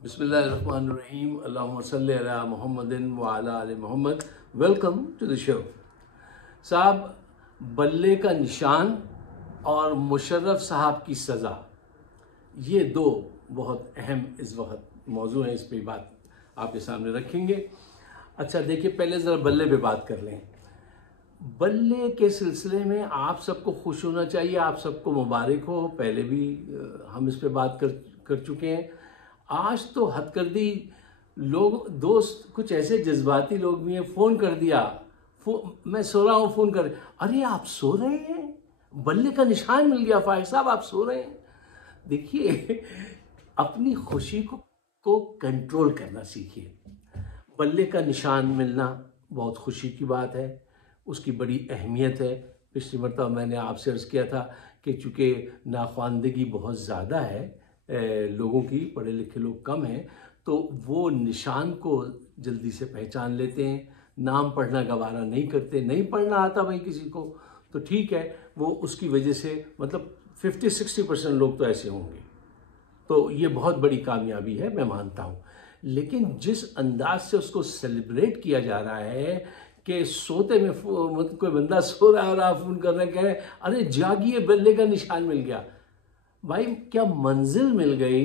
बिस्मिल्लाहिर्रहमानिर्रहीम अल्लाहुम्मा सल्ली अला मुहम्मदिन व अला आलि मोहम्मद। Welcome to the show. साहब, बल्ले का निशान और मुशर्रफ साहब की सज़ा, ये दो बहुत अहम इस वक्त मौजू हैं। इस पर बात आपके सामने रखेंगे। अच्छा देखिए, पहले ज़रा बल्ले पे बात कर लें। बल्ले के सिलसिले में आप सबको खुश होना चाहिए, आप सबको मुबारक हो। पहले भी हम इस पे बात कर चुके हैं। आज तो हद कर दी, लोग दोस्त कुछ ऐसे जज्बाती लोग भी हैं, फ़ोन कर दिया, मैं सो रहा हूँ, फ़ोन कर, अरे आप सो रहे हैं, बल्ले का निशान मिल गया, फाइज साहब आप सो रहे हैं। देखिए, अपनी खुशी को कंट्रोल करना सीखिए। बल्ले का निशान मिलना बहुत खुशी की बात है, उसकी बड़ी अहमियत है। पिछली मरतबा मैंने आपसे अर्ज़ किया था कि चूँकि नाख्वानदगी बहुत ज़्यादा है, लोगों की, पढ़े लिखे लोग कम हैं, तो वो निशान को जल्दी से पहचान लेते हैं, नाम पढ़ना गवारा नहीं करते। नहीं पढ़ना आता भाई किसी को तो ठीक है, वो उसकी वजह से मतलब 50-60% लोग तो ऐसे होंगे, तो ये बहुत बड़ी कामयाबी है, मैं मानता हूँ। लेकिन जिस अंदाज से उसको सेलिब्रेट किया जा रहा है कि सोते में मतलब कोई बंदा सो रहा है और आप फ़ोन कर रहे हैं, कह रहे हैं अरे जागिए बल्ले का निशान मिल गया। भाई क्या मंजिल मिल गई?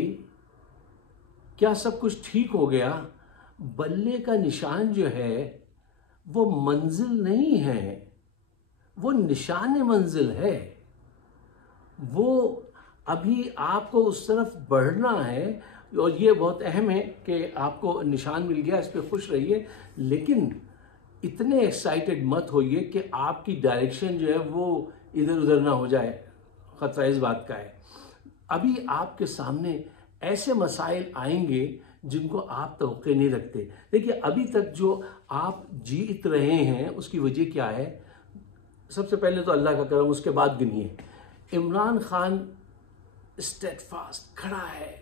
क्या सब कुछ ठीक हो गया? बल्ले का निशान जो है वो मंजिल नहीं है, वो निशान मंजिल है। वो अभी आपको उस तरफ बढ़ना है, और ये बहुत अहम है कि आपको निशान मिल गया, इस पर खुश रहिए। लेकिन इतने एक्साइटेड मत होइए कि आपकी डायरेक्शन जो है वो इधर उधर ना हो जाए, ख़तरा इस बात का है। अभी आपके सामने ऐसे मसाइल आएंगे जिनको आप तवक्के नहीं रखते। देखिए, अभी तक जो आप जीत रहे हैं उसकी वजह क्या है? सबसे पहले तो अल्लाह का करम, उसके बाद गिनिए। इमरान खान स्टेडफास्ट खड़ा है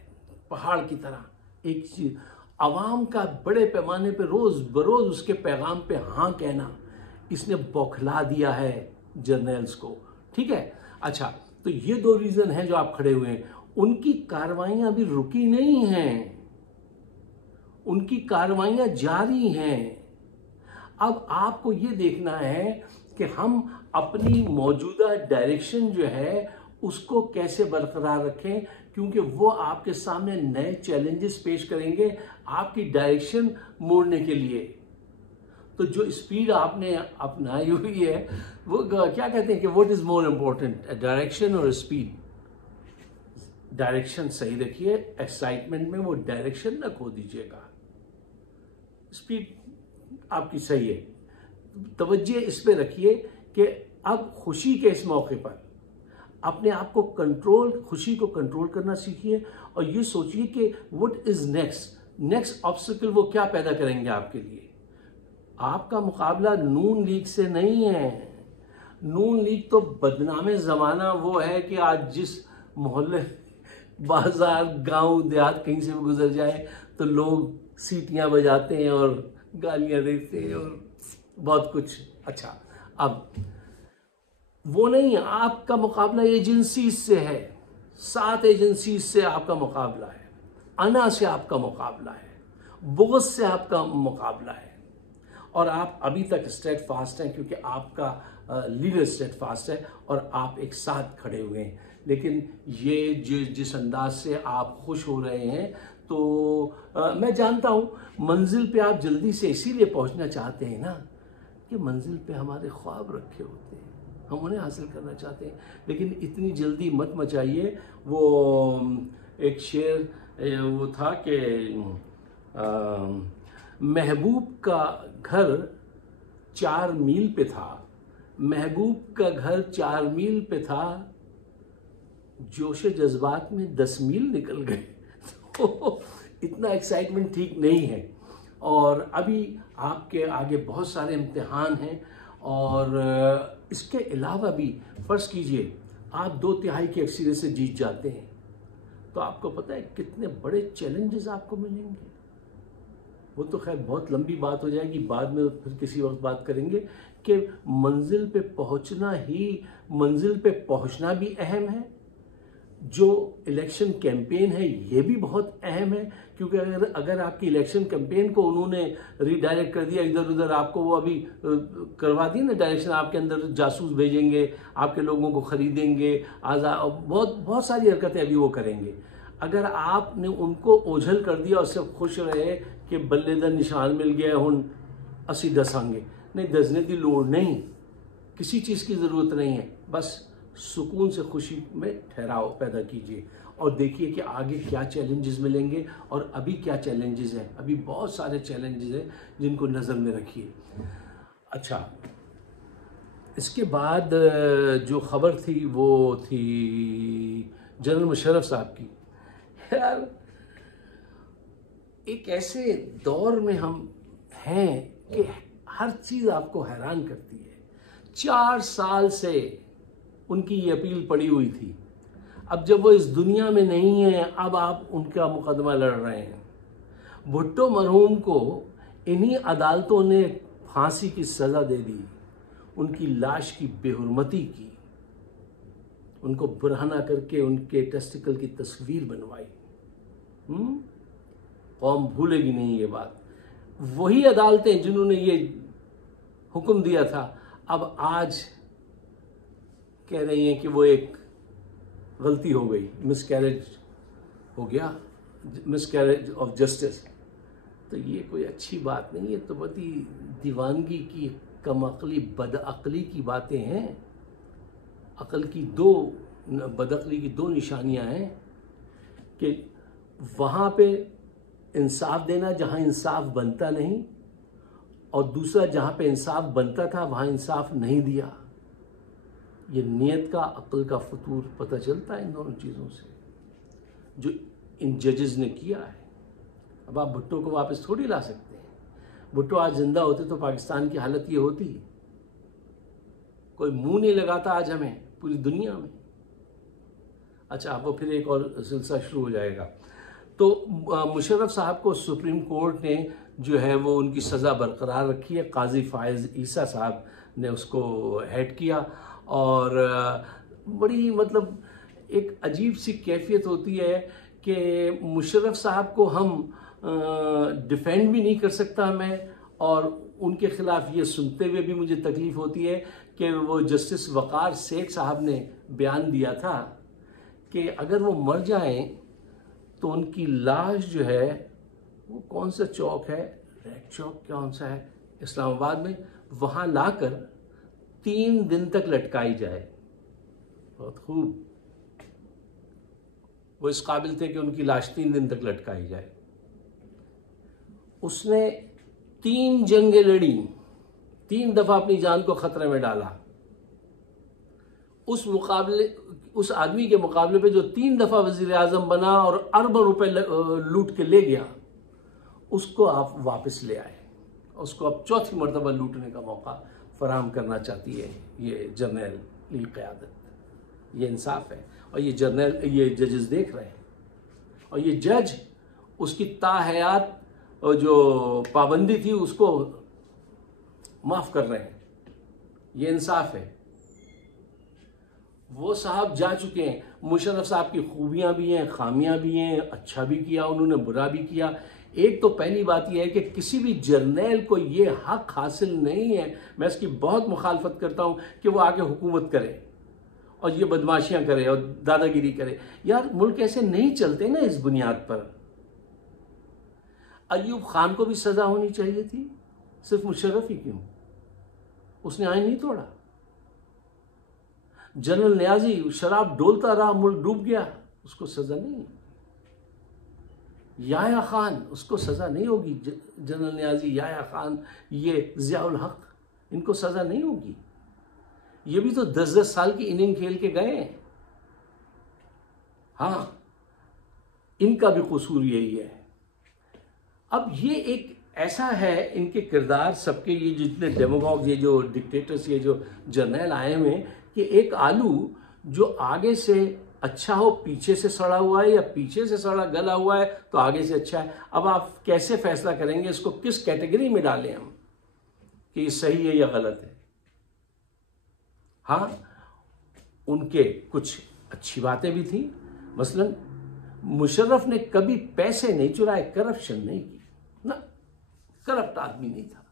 पहाड़ की तरह। एक चीज, आवाम का बड़े पैमाने पे रोज़ बरोज़ उसके पैगाम पे हाँ कहना, इसने बौखला दिया है जर्नल्स को। ठीक है, अच्छा, तो ये दो रीज़न हैं जो आप खड़े हुए हैं। उनकी कार्रवाइयाँ अभी रुकी नहीं हैं, उनकी कार्रवाइयाँ जारी हैं। अब आपको ये देखना है कि हम अपनी मौजूदा डायरेक्शन जो है उसको कैसे बरकरार रखें, क्योंकि वो आपके सामने नए चैलेंजेस पेश करेंगे आपकी डायरेक्शन मोड़ने के लिए। तो जो स्पीड आपने अपनाई हुई है, वो क्या कहते हैं कि what is more important, direction और स्पीड? डायरेक्शन सही रखिए, एक्साइटमेंट में वो डायरेक्शन ना खो दीजिएगा। स्पीड आपकी सही है, तवज्जो इस पे रखिए कि अब खुशी के इस मौके पर अपने आप को कंट्रोल, खुशी को कंट्रोल करना सीखिए, और ये सोचिए कि व्हाट इज नेक्स्ट ऑब्स्टिकल वो क्या पैदा करेंगे आपके लिए। आपका मुकाबला नून लीग से नहीं है। नून लीग तो बदनामे ज़माना वो है कि आज जिस मोहल्ले, बाजार, गांव देहात कहीं से भी गुजर जाए तो लोग सीटियां बजाते हैं और गालियां देते हैं और बहुत कुछ। अच्छा, अब वो नहीं, आपका मुकाबला एजेंसी से है, 7 एजेंसी से आपका मुकाबला है, अना से आपका मुकाबला है, बुग़्ज़ से आपका मुकाबला है। और आप अभी तक स्टेड फास्ट हैं क्योंकि आपका लीडर स्टेड फास्ट है और आप एक साथ खड़े हुए हैं। लेकिन ये जिस अंदाज से आप खुश हो रहे हैं, तो मैं जानता हूँ मंजिल पे आप जल्दी से इसीलिए पहुँचना चाहते हैं ना कि मंजिल पे हमारे ख्वाब रखे होते हैं, हम उन्हें हासिल करना चाहते हैं। लेकिन इतनी जल्दी मत मचाइए। वो एक शेर वो था कि महबूब का घर 4 मील पे था, महबूब का घर 4 मील पे था, जोश जज्बात में 10 मील निकल गए। तो इतना एक्साइटमेंट ठीक नहीं है। और अभी आपके आगे बहुत सारे इम्तिहान हैं, और इसके अलावा भी फ़र्ज़ कीजिए आप 2/3 की अक्सरियत से जीत जाते हैं, तो आपको पता है कितने बड़े चैलेंजेस आपको मिलेंगे। वो तो खैर बहुत लंबी बात हो जाएगी, बाद में फिर किसी वक्त बात करेंगे कि मंजिल पे पहुंचना ही, मंजिल पे पहुंचना भी अहम है, जो इलेक्शन कैंपेन है ये भी बहुत अहम है, क्योंकि अगर आपकी इलेक्शन कैंपेन को उन्होंने रिडायरेक्ट कर दिया इधर उधर, आपको वो अभी करवा दी ना डायरेक्शन, आपके अंदर जासूस भेजेंगे, आपके लोगों को खरीदेंगे, आज़ाद बहुत सारी हरकतें अभी वो करेंगे। अगर आपने उनको ओझल कर दिया और सब खुश रहे कि बल्ले दा निशान मिल गया हुन असी दसांगे, नहीं, दसने की लोड़ नहीं, किसी चीज़ की ज़रूरत नहीं है, बस सुकून से खुशी में ठहराव पैदा कीजिए और देखिए कि आगे क्या चैलेंजेस मिलेंगे और अभी क्या चैलेंजेस हैं। अभी बहुत सारे चैलेंजेस हैं जिनको नज़र में रखिए। अच्छा, इसके बाद जो खबर थी वो थी जनरल मुशर्रफ साहब की। यार, एक ऐसे दौर में हम हैं कि हर चीज़ आपको हैरान करती है। 4 साल से उनकी ये अपील पड़ी हुई थी, अब जब वो इस दुनिया में नहीं है, अब आप उनका मुकदमा लड़ रहे हैं। भुट्टो मरहूम को इन्हीं अदालतों ने फांसी की सज़ा दे दी, उनकी लाश की बेहुरमती की, उनको बुरहाना करके उनके टेस्टिकल की तस्वीर बनवाई। कौम भूलेगी नहीं ये बात। वही अदालतें जिन्होंने ये हुक्म दिया था, अब आज कह रही हैं कि वो एक गलती हो गई, मिसकैरेज हो गया, मिसकैरेज ऑफ जस्टिस। तो ये कोई अच्छी बात नहीं है, तो बड़ी दीवानगी की, कमअक्ली, बदअक्ली की बातें हैं। अक्ल की बदअक्ली की 2 निशानियां हैं कि वहाँ पे इंसाफ देना जहाँ इंसाफ बनता नहीं, और दूसरा जहाँ पे इंसाफ बनता था वहाँ इंसाफ नहीं दिया। ये नियत का, अक्ल का फतूर पता चलता है इन दोनों चीज़ों से, जो इन जजेस ने किया है। अब आप भुट्टो को वापस थोड़ी ला सकते हैं। भुट्टो आज जिंदा होते तो पाकिस्तान की हालत ये होती, कोई मुंह नहीं लगाता आज हमें पूरी दुनिया में। अच्छा, वो फिर एक और सिलसिला शुरू हो जाएगा। तो मुशर्रफ साहब को सुप्रीम कोर्ट ने जो है वो उनकी सज़ा बरकरार रखी है। काजी फायज़ ईसा साहब ने उसको हेड किया, और बड़ी मतलब एक अजीब सी कैफियत होती है कि मुशर्रफ साहब को हम डिफेंड भी नहीं कर सकता मैं, और उनके ख़िलाफ़ ये सुनते हुए भी मुझे तकलीफ़ होती है कि वो जस्टिस वक़ार सेठ साहब ने बयान दिया था कि अगर वो मर जाएं तो उनकी लाश जो है वो कौन सा चौक है, रेड चौक कौन सा है इस्लामाबाद में, वहाँ लाकर 3 दिन तक लटकाई जाए। बहुत खूब, वो इस काबिल थे कि उनकी लाश 3 दिन तक लटकाई जाए। उसने 3 जंगें लड़ी, 3 दफ़ा अपनी जान को खतरे में डाला। उस आदमी के मुकाबले पे जो 3 दफ़ा वज़ीर आज़म बना और अरबों रुपए लूट के ले गया, उसको आप वापस ले आए, उसको अब 4थी मरतबा लूटने का मौका फराहम करना चाहती है ये जर्नैली क़यादत। ये इंसाफ है, और ये जजेस देख रहे हैं, और ये जज उसकी ताहयात जो पाबंदी थी उसको माफ़ कर रहे हैं। ये इंसाफ है। वो साहब जा चुके हैं। मुशर्रफ साहब की खूबियां भी हैं, खामियां भी हैं, अच्छा भी किया उन्होंने, बुरा भी किया। एक तो पहली बात यह है कि किसी भी जर्नैल को ये हक हासिल नहीं है, मैं इसकी बहुत मुखालफत करता हूँ, कि वो आके हुकूमत करे और ये बदमाशियां करे और दादागिरी करे। यार, मुल्क ऐसे नहीं चलते ना इस बुनियाद पर। अयूब खान को भी सज़ा होनी चाहिए थी, सिर्फ मुशर्रफ ही क्यों? उसने आइन नहीं तोड़ा। जनरल न्याजी शराब डोलता रहा, मुल्क डूब गया, उसको सज़ा नहीं। याया खान, उसको सज़ा नहीं होगी। जनरल न्याजी, याया खान, ये ज़ियाउल हक, इनको सज़ा नहीं होगी। ये भी तो 10-10 साल की इनिंग खेल के गए हैं। हाँ, इनका भी कसूर यही है। अब ये एक ऐसा है इनके किरदार सबके, ये जितने डेमोगॉग, ये जो डिक्टेटर्स, ये जो जर्नैल आए हुए हैं, कि एक आलू जो आगे से अच्छा हो, पीछे से सड़ा हुआ है, या पीछे से सड़ा गला हुआ है तो आगे से अच्छा है। अब आप कैसे फैसला करेंगे इसको, किस कैटेगरी में डालें हम कि ये सही है या गलत है? हाँ, उनके कुछ अच्छी बातें भी थी, मसलन मुशर्रफ ने कभी पैसे नहीं चुराए, करप्शन नहीं की ना, करप्ट आदमी नहीं था,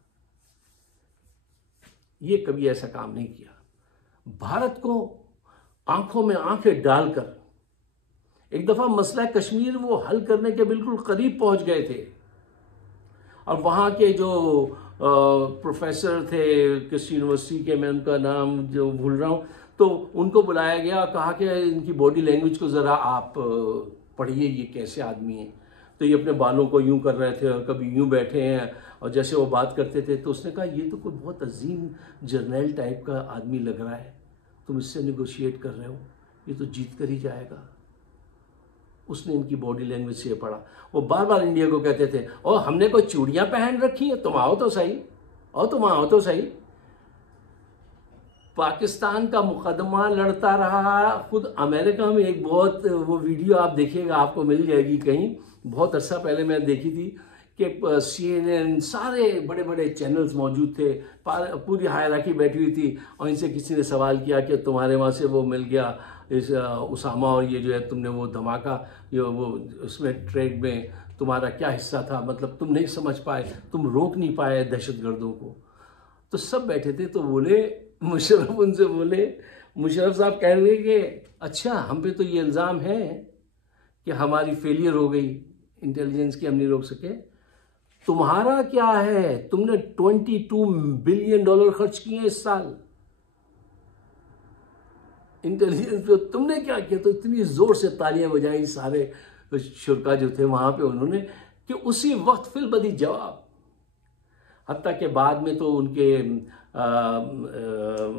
ये कभी ऐसा काम नहीं किया। भारत को आंखों में आंखें डालकर एक दफा मसला कश्मीर वो हल करने के बिल्कुल करीब पहुंच गए थे, और वहां के जो प्रोफेसर थे किस यूनिवर्सिटी के, मैं उनका नाम जो भूल रहा हूं, तो उनको बुलाया गया, कहा कि इनकी बॉडी लैंग्वेज को जरा आप पढ़िए, ये कैसे आदमी है। तो ये अपने बालों को यूं कर रहे थे और कभी यूं बैठे हैं, और जैसे वो बात करते थे तो उसने कहा ये तो कोई बहुत अजीम जर्नैल टाइप का आदमी लग रहा है, तुम इससे निगोशिएट कर रहे हो, ये तो जीत कर ही जाएगा। उसने इनकी बॉडी लैंग्वेज से पढ़ा। वो बार बार इंडिया को कहते थे, और हमने कोई चूड़ियां पहन रखी हैं, तुम आओ तो सही, और तुम आओ तो सही। पाकिस्तान का मुकदमा लड़ता रहा। खुद अमेरिका में एक बहुत, वो वीडियो आप देखिएगा, आपको मिल जाएगी कहीं, बहुत अर्सा पहले मैं देखी थी कि CNN सारे बड़े बड़े चैनल्स मौजूद थे, पूरी हायरार्की बैठी हुई थी, और इनसे किसी ने सवाल किया कि तुम्हारे वहाँ से वो मिल गया इस उसामा, और ये जो है तुमने वो धमाका, ये वो उसमें ट्रेड में तुम्हारा क्या हिस्सा था, मतलब तुम नहीं समझ पाए, तुम रोक नहीं पाए दहशतगर्दों को। तो सब बैठे थे, तो बोले मुशर्रफ, उनसे बोले, मुशर्रफ साहब कह रहे कि अच्छा हम पे तो ये इल्ज़ाम है कि हमारी फेलियर हो गई इंटेलिजेंस की, हम नहीं रोक सके, तुम्हारा क्या है, तुमने $22 बिलियन खर्च किए इस साल इंटेलिजेंस पे, तुमने क्या किया। तो इतनी जोर से तालियां बजाई सारे शुरका जो थे वहां पे उन्होंने, कि उसी वक्त फिल बदी जवाब। हत्ता के बाद में तो उनके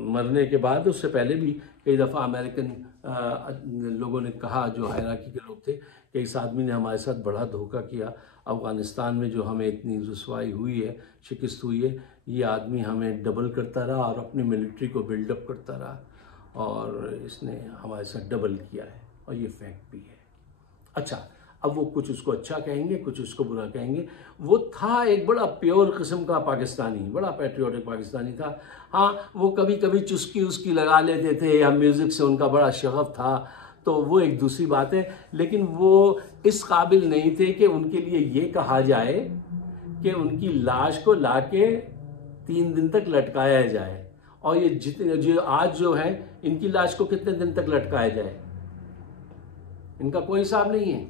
मरने के बाद, उससे पहले भी कई दफ़ा अमेरिकन लोगों ने कहा, जो हायरार्की के लोग थे, कि इस आदमी ने हमारे साथ बड़ा धोखा किया। अफ़गानिस्तान में जो हमें इतनी रुसवाई हुई है, शिकस्त हुई है, ये आदमी हमें डबल करता रहा और अपनी मिलिट्री को बिल्डअप करता रहा, और इसने हमारे साथ डबल किया है, और ये फैक्ट भी है। अच्छा, अब वो कुछ उसको अच्छा कहेंगे, कुछ उसको बुरा कहेंगे। वो था एक बड़ा प्योर किस्म का पाकिस्तानी, बड़ा पैट्रियोटिक पाकिस्तानी था। हाँ, वो कभी कभी चुस्की उसकी लगा लेते थे, या म्यूज़िक से उनका बड़ा शगफ था, तो वो एक दूसरी बात है। लेकिन वो इस काबिल नहीं थे कि उनके लिए ये कहा जाए कि उनकी लाश को लाके 3 दिन तक लटकाया जाए, और ये जितने जो आज जो है, इनकी लाश को कितने दिन तक लटकाया जाए, इनका कोई हिसाब नहीं है।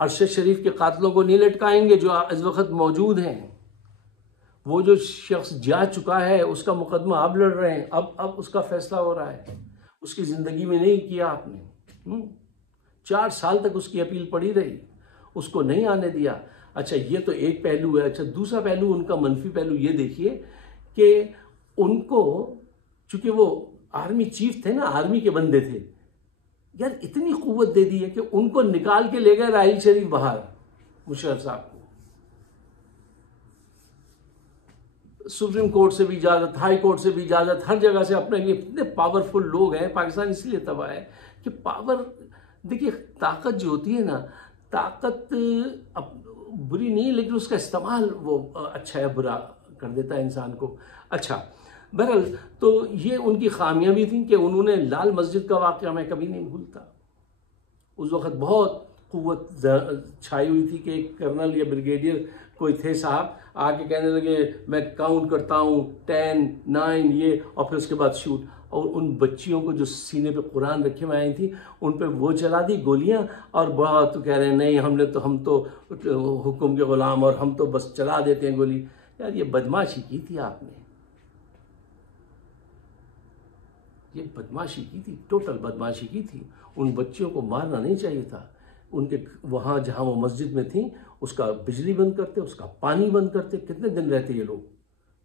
अरशद शरीफ के कातलों को नहीं लटकाएंगे जो इस वक्त मौजूद हैं। वो जो शख्स जा चुका है, उसका मुकदमा अब लड़ रहे हैं, अब उसका फैसला हो रहा है। उसकी ज़िंदगी में नहीं किया आपने, 4 साल तक उसकी अपील पड़ी रही, उसको नहीं आने दिया। अच्छा, ये तो एक पहलू है। अच्छा, दूसरा पहलू, उनका मनफी पहलू ये देखिए कि उनको, चूंकि वो आर्मी चीफ थे ना, आर्मी के बंदे थे यार, इतनी कुव्वत दे दी है कि उनको निकाल के ले गए राहिल शरीफ बाहर, मुशर्रफ साहब को। सुप्रीम कोर्ट से भी इजाजत, हाई कोर्ट से भी इजाजत, हर जगह से। अपने लिए इतने पावरफुल लोग हैं। पाकिस्तान इसलिए तबाह है कि पावर, देखिए ताकत जो होती है ना, ताकत बुरी नहीं, लेकिन उसका इस्तेमाल वो अच्छा है बुरा कर देता है इंसान को। अच्छा, बहरहाल तो ये उनकी खामियां भी थी कि उन्होंने लाल मस्जिद का वाक़या मैं कभी नहीं भूलता। उस वक़्त बहुत कुव्वत छाई हुई थी कि एक कर्नल या ब्रिगेडियर कोई थे साहब, आके कहने लगे मैं काउंट करता हूँ 10, 9 ये, और फिर उसके बाद शूट। और उन बच्चियों को जो सीने पे कुरान रखे हुए आई थी, उन पे वो चला दी गोलियां, और बहुत तो कह रहे हैं नहीं हम तो हुक्म के ग़ुलाम, और हम तो बस चला देते हैं गोली। यार ये बदमाशी की थी आपने, ये बदमाशी की थी, टोटल बदमाशी की थी। उन बच्चियों को मारना नहीं चाहिए था। उनके वहाँ जहाँ वो मस्जिद में थी, उसका बिजली बंद करते, उसका पानी बंद करते, कितने दिन रहते ये लोग।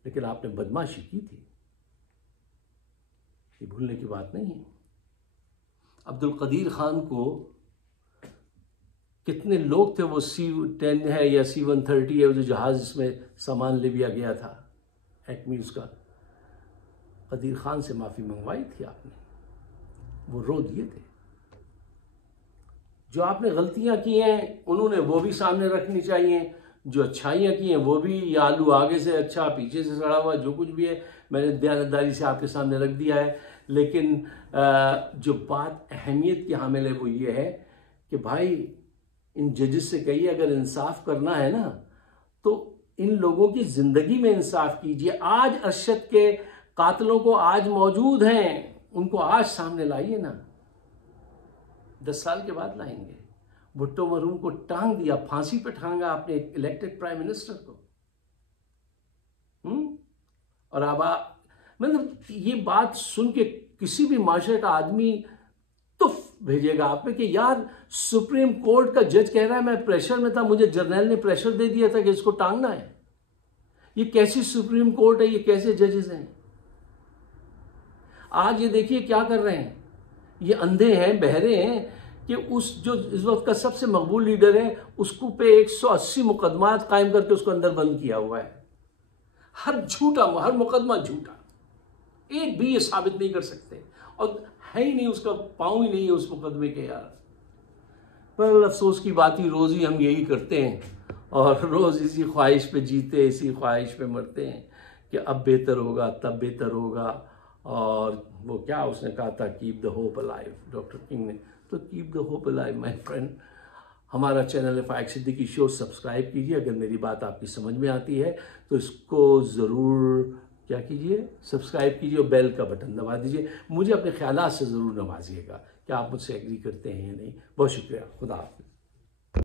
लेकिन आपने बदमाशी की थी, ये भूलने की बात नहीं है। अब्दुल कदीर खान को कितने लोग थे, वो C-10 है या C-130 है, वो जो जहाज़ जिसमें सामान लिबिया गया था, एटमी, उसका कदीर खान से माफ़ी मंगवाई थी आपने, वो रो दिए थे। जो आपने गलतियां की हैं उन्होंने वो भी सामने रखनी चाहिए, जो अच्छाइयाँ की हैं वो भी। या आलू आगे से अच्छा पीछे से सड़ा हुआ, जो कुछ भी है मैंने दयानतदारी से आपके सामने रख दिया है। लेकिन जो बात अहमियत की हामिल है वो ये है कि भाई इन जजेस से कहिए अगर इंसाफ करना है ना तो इन लोगों की जिंदगी में इंसाफ कीजिए। आज अरशद के कातलों को आज मौजूद हैं, उनको आज सामने लाइए ना। 10 साल के बाद लाएंगे। भुट्टो मरहूम को टांग दिया, फांसी पे टांगा आपने इलेक्टेड प्राइम मिनिस्टर को। और अब मतलब ये बात सुन के किसी भी माशरे का आदमी तो भेजेगा आप पे कि यार सुप्रीम कोर्ट का जज कह रहा है मैं प्रेशर में था, मुझे जर्नल ने प्रेशर दे दिया था कि इसको टांगना है। ये कैसी सुप्रीम कोर्ट है, ये कैसे जजेस हैं? आज ये देखिए क्या कर रहे हैं, ये अंधे हैं, बहरे हैं कि उस जो इस वक्त का सबसे मकबूल लीडर है उसको पे 180 मुकदमात कायम करके उसको अंदर बंद किया हुआ है। हर मुकदमा झूठा, एक भी ये साबित नहीं कर सकते और है ही नहीं, उसका पांव ही नहीं है उस मुकदमे के यार। पर अफसोस की बात ही रोज ही हम यही करते हैं और रोज इसी ख्वाहिश पे जीते, इसी ख्वाहिश पे मरते हैं कि अब बेहतर होगा, तब बेहतर होगा। और वो क्या उसने कहा था, keep the hope alive, doctor king ने, तो keep the hope alive my friend. हमारा चैनल है फाइक सिद्दीकी शो, सब्सक्राइब कीजिए। अगर मेरी बात आपकी समझ में आती है तो इसको ज़रूर क्या कीजिए, सब्सक्राइब कीजिए और बेल का बटन दबा दीजिए। मुझे अपने ख्यालात से ज़रूर नवाजिएगा कि आप मुझसे एग्री करते हैं या नहीं। बहुत शुक्रिया, खुदा हाफ़िज़।